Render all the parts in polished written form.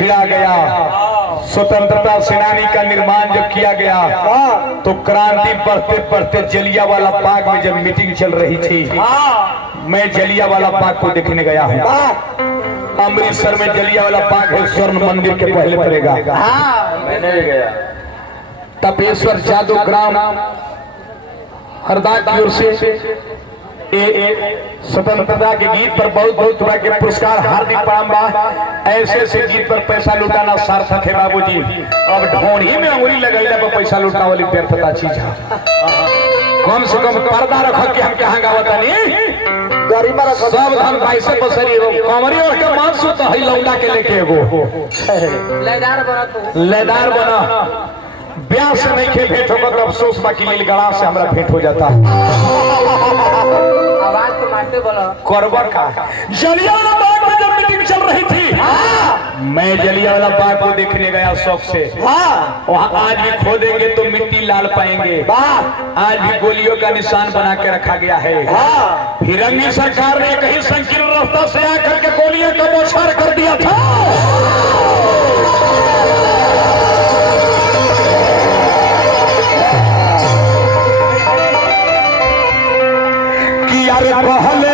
छिड़ा गया, स्वतंत्रता सेनानी का निर्माण जब किया गया तो क्रांति बढ़ते बढ़ते जलियांवाला बाग में जब मीटिंग चल रही थी, मैं जलियांवाला बाग को देखने गया हूँ। अमृतसर में जलियांवाला बाग है, स्वर्ण मंदिर के पहले पड़ेगा। मैंने भी गया। तपेश्वर जादव ग्राम हरदा की ओर से स्वतंत्रता के गीत पर बहुत बहुत तरह के पुरस्कार, हार्दिक प्रणाम। ऐसे ऐसे गीत पर पैसा लुटाना सार्थक है बाबूजी। अब ढोंढी में अंगुली लगाइला पर पैसा लुटाने वाली व्यर्थता चीज है। कम से कम पर्दा रख के हम कहाँ गावतानी सब धन पैसे बसरी कमरी और के मान सो तो हई लौंडा के लेके एगो लेदार बना ब्याह से नहीं खे भेंट होगा तो अफसोस बाकी नीलगढ़ा से हमारा भेंट हो जाता। आवाज तो मारते बोलो। करवा का जलियांवाला बाग में जब मीटिंग चल रही थी, मैं जलियांवाला बाग को देखने गया शौक से। वहाँ आज भी खोदेंगे तो मिट्टी लाल पाएंगे, आज भी गोलियों का निशान बना के रखा गया है। फिरंगी सरकार ने कहीं संकीर्ण रास्ता से आकर के गोलियों का बौछार कर दिया था। पहले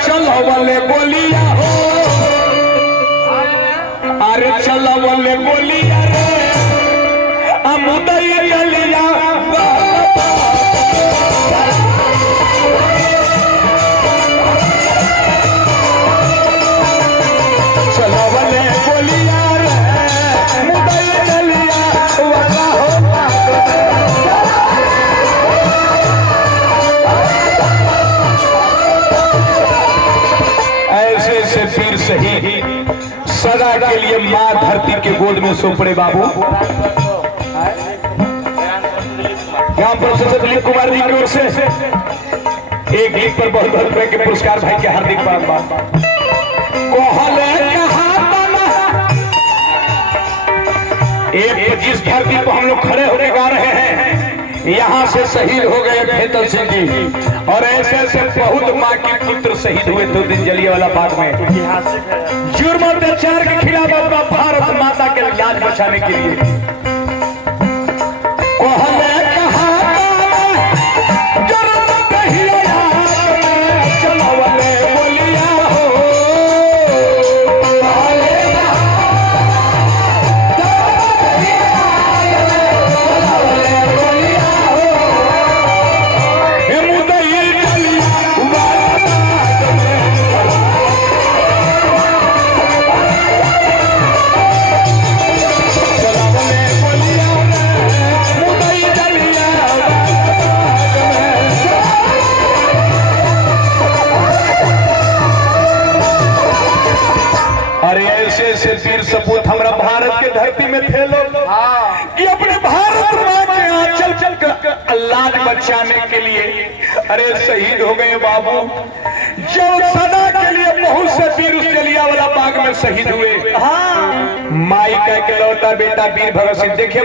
चलो वाले बोलिया हो, अरे चलो वाले बोलिया रे अमुदई जलिया सदा के लिए मां धरती के गोद में सो पड़े बाबू। यहाँ पर दिलीप कुमार जी की ओर से एक गीत पर बहुत बहुत रुपए के पुरस्कार भाई के हार्दिक प्रणाम। एक जिस धरती पर हम लोग खड़े होकर गा रहे हैं, यहाँ से शहीद हो गए खेतर सिंह जी, और ऐसे ऐसे बहुत माँ के पुत्र शहीद हुए दो दिन जलियांवाला बाग में। जुर्म अत्याचार के खिलाफ अपना भारत माता के लाज बचाने के लिए वीर सपूत हमारा भारत के धरती में थे लोग कि अपने भारत माँ के आंचल चल कर लाज बचाने के लिए अरे शहीद हो गए बाबू। जो सदा के लिए बहुत से वीर उस जलियांवाला बाग में शहीद हुए। माई का इकलौता बेटा वीर भगत सिंह। देखिए